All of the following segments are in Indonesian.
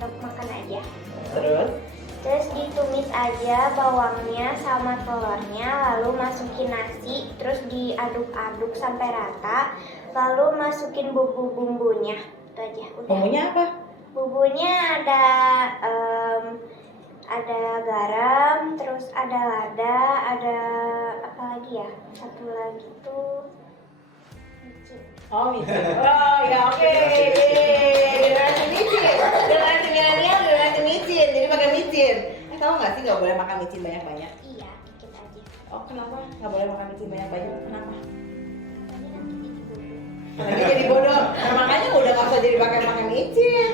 sendok makan aja. Terus Ditumis aja bawangnya sama telurnya, lalu masukin nasi, terus diaduk-aduk sampai rata, lalu masukin bumbu-bumbunya. Itu aja. Udah. bumbunya apa? Bumbunya ada garam, terus ada lada, ada apa lagi ya? Satu lagi tuh micin. Oh, micin. Oh, ya oke. Generasi micin. Generasi milenial, generasi micin. Jadi pakai micin. Tahu nggak sih nggak boleh makan micin banyak-banyak? Iya, dikit aja. Oh, kenapa? Nggak boleh makan micin banyak-banyak? Kenapa? Tadi nanti jadi bodoh. Lagi jadi bodoh. Nah, makanya udah nggak usah jadi pakai micin.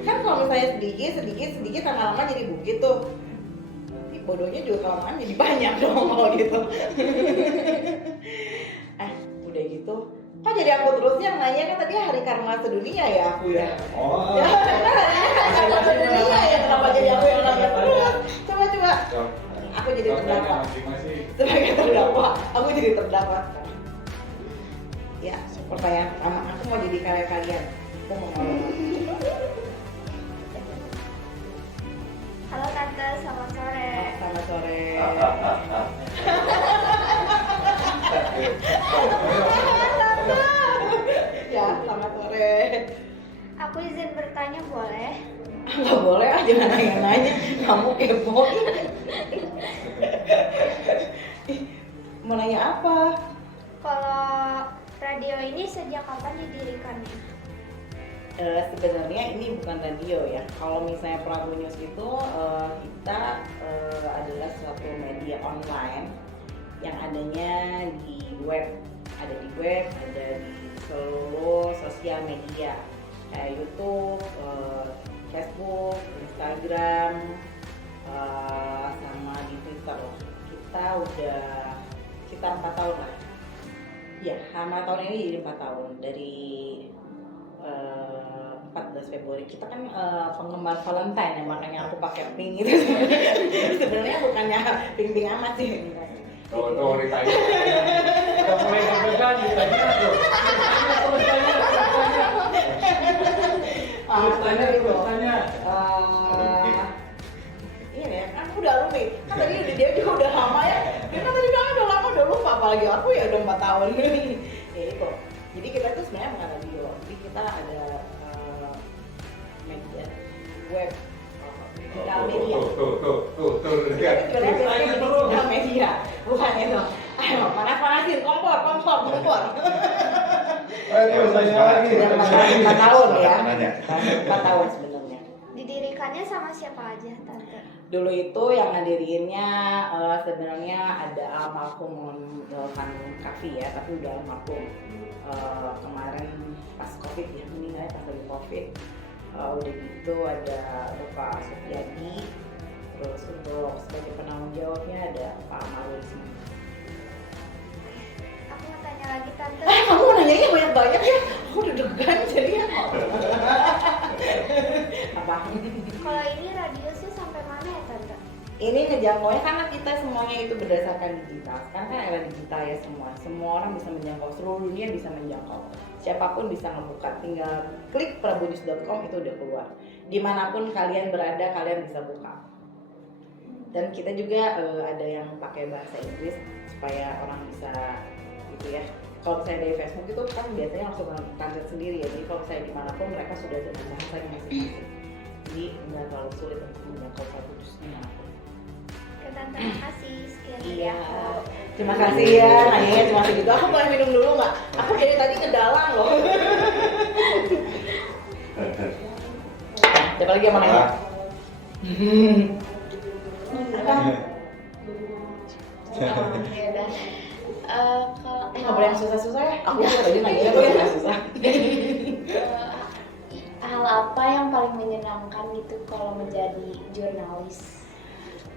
Kan kalau misalnya sedikit lama-lama jadi bukit tuh. Nanti bodohnya juga kelamaan jadi banyak dong kalau gitu. Udah gitu. Kok jadi aku terus yang nanya, kan tadi hari karma sedunia ya aku ya. Oh. Ya, hari karma sedunia ya, kenapa jadi aku yang nanya terus? Coba. Aku jadi terdakwa. Sebagai terdakwa, aku jadi terdakwa. Ya, pertanyaan pertama, aku mau jadi kayak kalian. Aku mau ngomong. Halo Tante, selamat sore. Selamat sore. Ya, selamat sore. Aku izin bertanya boleh? Nggak boleh, jangan nanya-nanya. Kamu kepo. Mau nanya apa? Kalau radio ini sejak kapan didirikannya? Sebenarnya ini bukan radio ya. Kalau misalnya Prabu News itu kita adalah suatu media online yang adanya di web, ada di seluruh sosial media kayak YouTube, Facebook, Instagram, sama di Twitter. Kita udah sekitar 4 tahun lah. Ya, sama tahun ini jadi 4 tahun dari 14 Februari. Kita kan penggemar Valentine ya, makanya aku pakai pink gitu. Sebenarnya bukannya pink-pink amat sih. Tuh ditanya. Udah mulai deg-degan ditanya tuh. Tanya. Iya ya, kan aku udah lupa. Kan tadi dia juga udah lama ya. Dia kan tadi bilang udah lama, udah lupa. Apalagi aku ya udah 4 tahun. Ya itu. Jadi kita tuh sebenarnya bukan radio. Jadi kita ada media web, digital media. Tuh. Jadi sebenarnya digital media, bukan itu. Ayo, panas-panasin, kompor. Ayo tanya lagi. Sudah 4 tahun ya. 4 tahun sebenarnya. Didirikannya sama siapa aja Tante? Dulu itu yang ngadirinnya sebenarnya ada almarhum Hanum Kafi ya, tapi udah almarhum. Kemarin pas Covid ya, meninggalnya pas lagi Covid. Udah gitu ada Bapak Supriyadi, terus untuk sebagai penanggung jawabnya ada Pak Marul semua. Aku mau tanya lagi Tante. Kamu nanyanya banyak-banyak ya? Aku deg-degan jadinya. Apa? Kalau ini radio sih sampai mana ya Tante? Ini ngejangkaunya karena kita semuanya itu berdasarkan digital. Sekarang kan era digital ya semua orang bisa menjangkau, seluruh dunia bisa menjangkau. Siapapun bisa ngebuka, tinggal klik prabunews.com itu udah keluar. Dimanapun kalian berada, kalian bisa buka. Dan kita juga ada yang pakai bahasa Inggris supaya orang bisa gitu ya. Kalau misalnya dari Facebook itu kan biasanya langsung translate sendiri ya. Jadi kalau misalnya dimanapun mereka sudah dengan bahasanya masing-masing. Jadi nggak terlalu sulit untuk menjangkau Prabunews dimanapun. Oke Tante, makasih. Sekian dari Iya, aku. terima kasih ya. Nanya cuma segitu. Aku boleh minum dulu nggak? Aku dari tadi ngedalang loh. Siapa lagi yang mau nanya? Apa? Ya udah. Kalau Nggak boleh yang susah-susah ya? Aku juga tadi nanya tuh yang susah. hal apa yang paling menyenangkan gitu kalau menjadi jurnalis?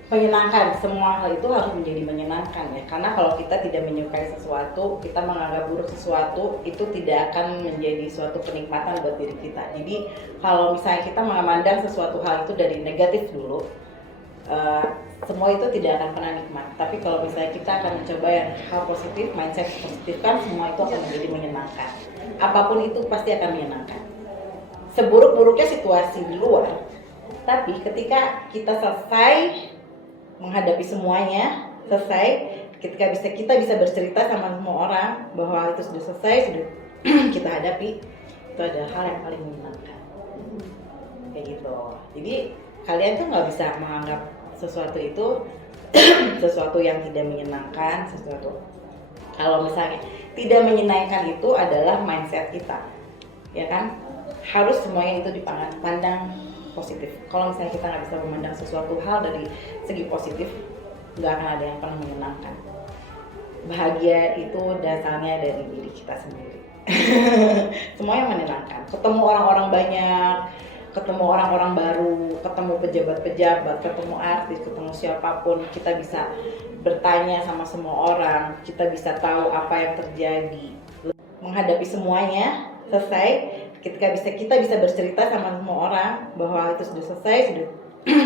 Menyenangkan, semua hal itu harus menjadi menyenangkan ya. Karena kalau kita tidak menyukai sesuatu, kita menganggap buruk sesuatu, itu tidak akan menjadi suatu kenikmatan buat diri kita. Jadi kalau misalnya kita memandang sesuatu hal itu dari negatif dulu, semua itu tidak akan pernah nikmat. Tapi kalau misalnya kita akan mencoba yang hal positif, mindset positif, kan semua itu akan menjadi menyenangkan. Apapun itu pasti akan menyenangkan. seburuk-buruknya situasi di luar, tapi ketika kita selesai menghadapi semuanya, ketika kita bisa bercerita sama semua orang bahwa itu sudah selesai, sudah kita hadapi, itu adalah hal yang paling menyenangkan. Kayak gitu. Jadi kalian tuh nggak bisa menganggap sesuatu itu sesuatu yang tidak menyenangkan, sesuatu. Kalau misalnya tidak menyenangkan itu adalah mindset kita, ya kan? Harus semuanya itu dipandang positif. Kalau misalnya kita nggak bisa memandang sesuatu hal dari segi positif, nggak akan ada yang pernah menyenangkan. Bahagia itu dasarnya dari diri kita sendiri. Semuanya menyenangkan. Ketemu orang-orang banyak, ketemu orang-orang baru, ketemu pejabat-pejabat, ketemu artis, ketemu siapapun, kita bisa bertanya sama semua orang, kita bisa tahu apa yang terjadi. Menghadapi semuanya, selesai, ketika kita bisa bercerita sama semua orang bahwa itu sudah selesai, sudah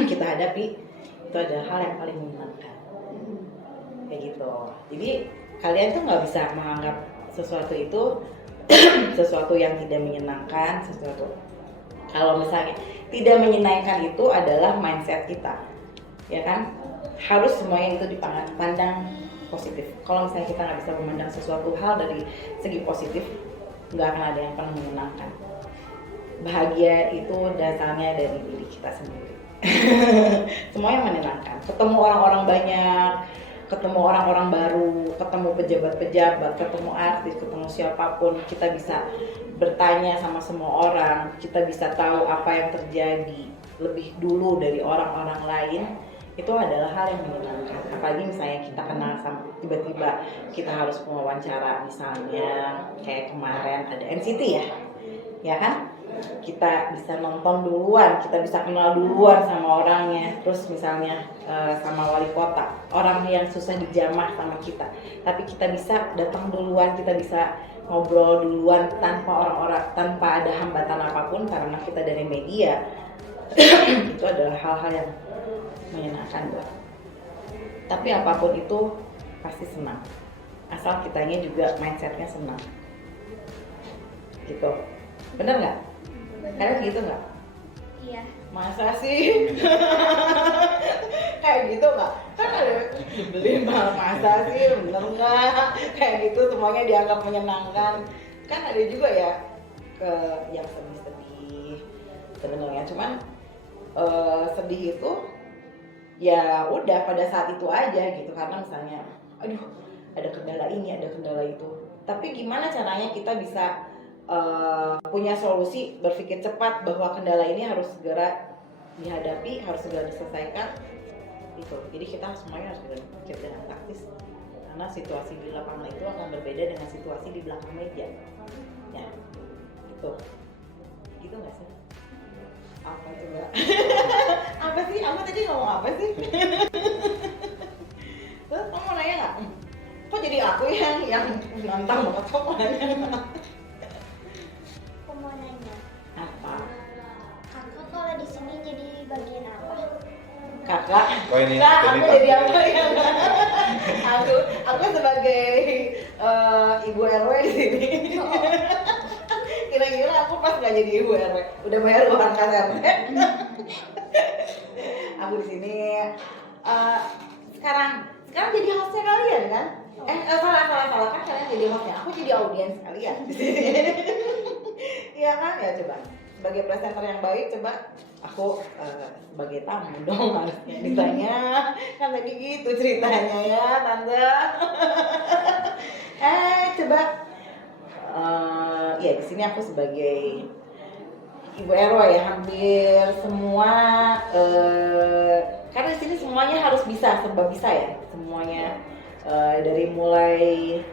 kita hadapi, itu adalah hal yang paling menyenangkan. Kayak gitu. Jadi kalian tuh nggak bisa menganggap sesuatu itu sesuatu yang tidak menyenangkan, sesuatu. Kalau misalnya tidak menyenangkan itu adalah mindset kita, ya kan? Harus semuanya itu dipandang positif. Kalau misalnya kita nggak bisa memandang sesuatu hal dari segi positif, nggak akan ada yang pernah menyenangkan. Bahagia itu dasarnya dari diri kita sendiri. Semuanya menyenangkan. Ketemu orang-orang banyak, ketemu orang-orang baru, ketemu pejabat-pejabat, ketemu artis, ketemu siapapun, kita bisa bertanya sama semua orang, kita bisa tahu apa yang terjadi lebih dulu dari orang-orang lain. Itu adalah hal yang menyenangkan. Apalagi misalnya kita kenal sama, tiba-tiba kita harus mewawancara, misalnya kayak kemarin ada NCT ya kan? Kita bisa nonton duluan, kita bisa kenal duluan sama orangnya. Terus misalnya sama wali kota, orang yang susah dijamah sama kita, tapi kita bisa datang duluan, kita bisa ngobrol duluan tanpa ada hambatan apapun karena kita dari media. Itu adalah hal-hal yang menyenangkan buat. Tapi apapun itu pasti senang, asal kitanya juga mindsetnya senang. Gitu, bener nggak? Kalian gitu nggak? Iya. Masa sih? Kayak gitu nggak? Kan ada dibeli masa sih, bener nggak? Kayak gitu semuanya dianggap menyenangkan. Kan ada juga ya yang sedih-sedih sebenarnya, cuman sedih itu ya udah pada saat itu aja gitu, karena misalnya aduh ada kendala ini, ada kendala itu, tapi gimana caranya kita bisa punya solusi, berpikir cepat bahwa kendala ini harus segera dihadapi, harus segera diselesaikan gitu. Jadi kita semuanya harus berpikir dengan taktis, karena situasi di lapangan itu akan berbeda dengan situasi di belakang meja ya gitu nggak sih? Apa coba? Apa sih? Aku tadi ngomong apa sih? Terus kamu nanya nggak? Kok jadi aku yang nantang banget? Kok mau nanya? Aku mau nanya, Apa? kakak kalau di sini jadi bagian apa? Kakak? Oh ini Kak, aku cerita. jadi apa ya? Aku sebagai ibu RW di sini. Kira-kira aku pas nggak jadi ibu RW, udah bayar uang KTP. Aku di sini sekarang jadi hostnya kalian kan? Salah kan kalian jadi hostnya, aku jadi audiens kalian di sini. Iya kan? Ya coba sebagai presenter yang baik, coba aku sebagai tamu dong harusnya ditanya, kan tadi gitu ceritanya ya tante. Coba ya di sini aku sebagai ibu RW ya, hampir semua karena di sini semuanya harus bisa, serba bisa ya semuanya, dari mulai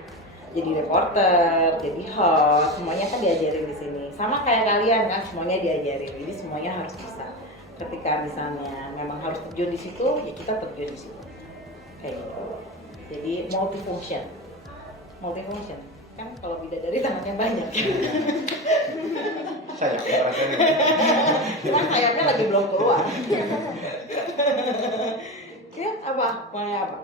jadi reporter, jadi host, semuanya kan diajarin di sini. Sama kayak kalian kan, semuanya diajarin. Jadi semuanya harus bisa. Ketika misalnya memang harus terjun di situ, ya kita terjun di situ. Kayak gitu. Jadi multifunction. Kan kalau bidadari tangannya banyak. Sayangnya rasanya. Cuma sayapnya lagi belum keluar. Ya apa? Maunya apa?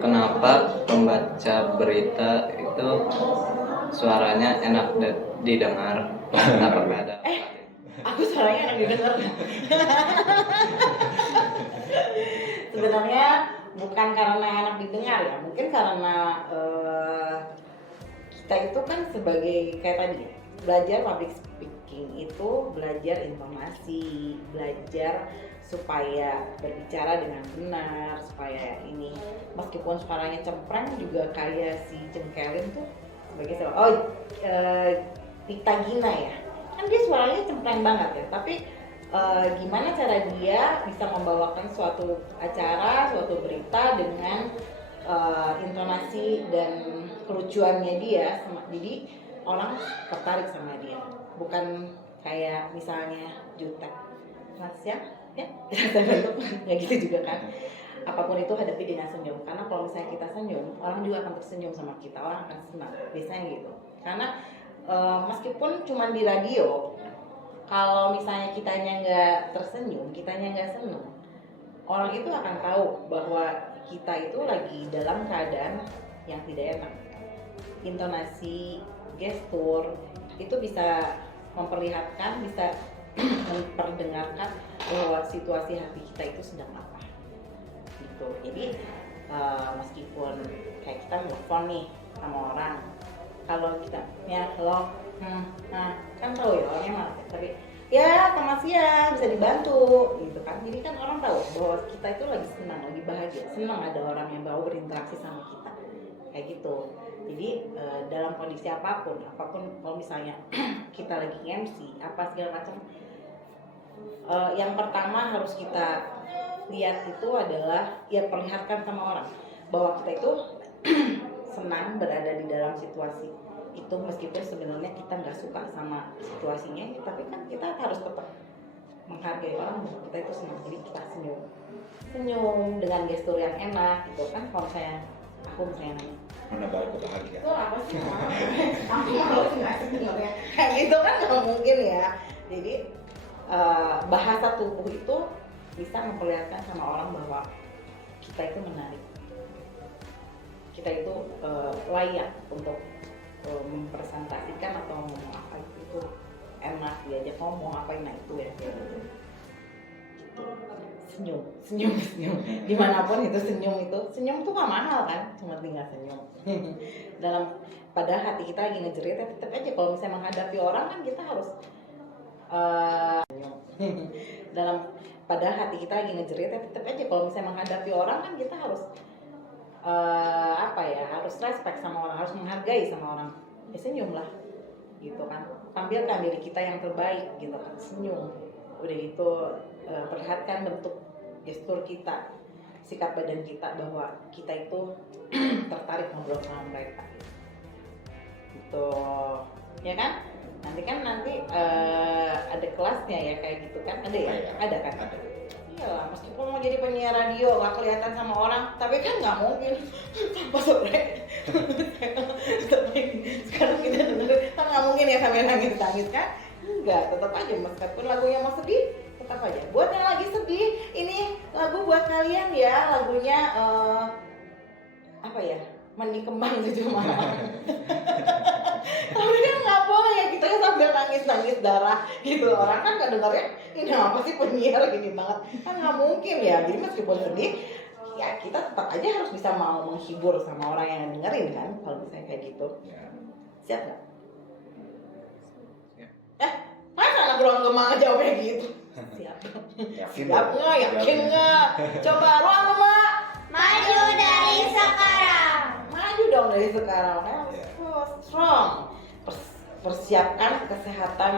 Kenapa pembaca berita itu suaranya enak didengar tapi nggak ada. Aku suaranya enak didengar. Sebenarnya bukan karena enak didengar ya, mungkin karena kita itu kan sebagai kayak tadi ya, belajar public speaking itu belajar intonasi, belajar supaya berbicara dengan benar, supaya ini meskipun suaranya cempreng juga kayak si Jengkelin tuh sebagai siapa? Tita Gina ya, kan dia suaranya cempreng banget ya, tapi gimana cara dia bisa membawakan suatu acara, suatu berita dengan intonasi dan kelucuannya dia, jadi orang tertarik sama dia, bukan kayak misalnya Jutek, Mas ya, ya gitu juga kan. Apapun itu hadapi dengan senyum, karena kalau misalnya kita senyum, orang juga akan tersenyum sama kita, orang akan senang, biasanya gitu. Karena meskipun cuma di radio, kalau misalnya kitanya nggak tersenyum, kitanya nggak senang, orang itu akan tahu bahwa kita itu lagi dalam keadaan yang tidak enak. Intonasi, gestur itu bisa memperlihatkan, bisa memperdengarkan bahwa situasi hati kita itu sedang apa gitu. Jadi meskipun kayak kita nelfon nih sama orang, kalau kita ya halo, nah kan tahu ya orangnya malah, tapi ya selamat siang, bisa dibantu gitu kan. Jadi kan orang tahu bahwa kita itu lagi senang, lagi bahagia, senang ada orang yang mau berinteraksi sama kita kayak gitu. Jadi dalam kondisi apapun kalau misalnya kita lagi MC apa segala macam, yang pertama harus kita lihat itu adalah ya perlihatkan sama orang bahwa kita itu senang berada di dalam situasi itu, meskipun sebenarnya kita nggak suka sama situasinya, tapi kan kita harus tetap menghargai orang bahwa kita itu senang. Jadi kita senyum dengan gestur yang enak gitu kan. Kalau aku misalnya nanya, menambah kebahagiaan. itu apa sih? Aku malu nggak sebenarnya. Kayak gitu kan nggak mungkin ya. Jadi bahasa tubuh itu bisa memperlihatkan sama orang bahwa kita itu menarik, kita itu layak untuk mempresentasikan atau ngomong apa itu enak diajak ngomong apa nah itu ya gitu. Senyum dimanapun itu senyum tuh gak mahal kan, cuma tinggal senyum. Pada hati kita lagi ngejerit ya tetap aja kalau misalnya menghadapi orang kan kita harus pada hati kita lagi ngejerit ya tetap aja kalau misalnya menghadapi orang kan kita harus harus respect sama orang, harus menghargai sama orang. Ya senyum lah gitu kan, tampilkan diri kita yang terbaik gitu kan, senyum. Udah gitu perlihatkan bentuk gestur kita, sikap badan kita bahwa kita itu tertarik ngobrol sama mereka gitu ya kan. Nanti ada kelasnya ya kayak gitu kan, ada ya? Ada kan? Ada. Iyalah, meskipun mau jadi penyiar radio gak kelihatan sama orang, tapi kan nggak mungkin tanpa sore. Sekarang kita denger kan nggak mungkin ya sampai nangis kan? Enggak, tetap aja meskipun lagunya mau sedih, tetap aja. Buat yang lagi sedih, ini lagu buat kalian ya, lagunya Mandi Kembang 7 Malam. Tapi kan nggak boleh ya kita sambil nangis darah gitu. Orang kan nggak dengarnya ini apa sih penyiar gini banget, kan nggak mungkin ya. Jadi meskipun sedih ya kita tetap aja harus bisa mau menghibur sama orang yang dengerin kan, kalau misalnya kayak gitu. Siap nggak? Masa anak ruang gemah jawabnya gitu? Siap. Siap nggak? Yakin nggak? Coba ruang gemah Maju dari sekarang. maju dong dari sekarang. Strong. Persiapkan kesehatan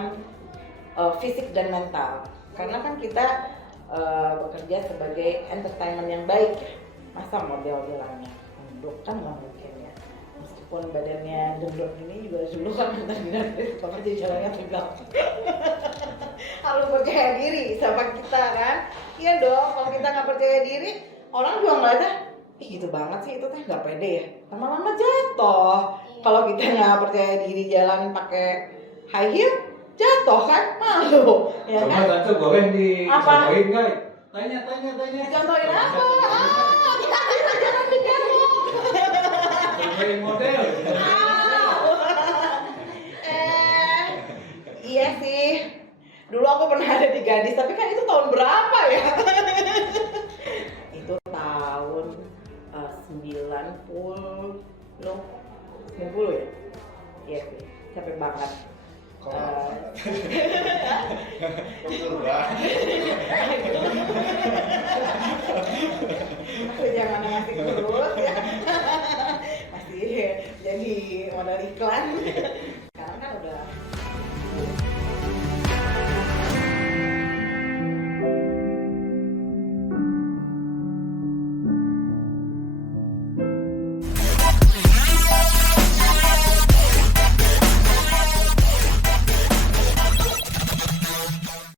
fisik dan mental, karena kan kita bekerja sebagai entertainment yang baik ya. Masa model-modelannya gendut kan nggak mungkin ya, meskipun badannya gendut ini juga dulu kan dari sama aja jalannya tegak. Harus percaya diri sama kita kan. Iya dong, kalau kita nggak percaya diri, orang juga ngeliatnya ih gitu banget sih, itu teh nggak pede ya, lama-lama jatuh. Kalau kita nggak percaya diri jalan pakai high heel, jatuh kan, malu ya kan. Coba tante boleh dicontohin nggak? Tanya. Contohin apa? Jangan digamuk. Contohin model. Dulu aku pernah ada di Gadis, tapi kan itu tahun berapa ya? Itu tahun 90 ya? Iya sih, capek banget.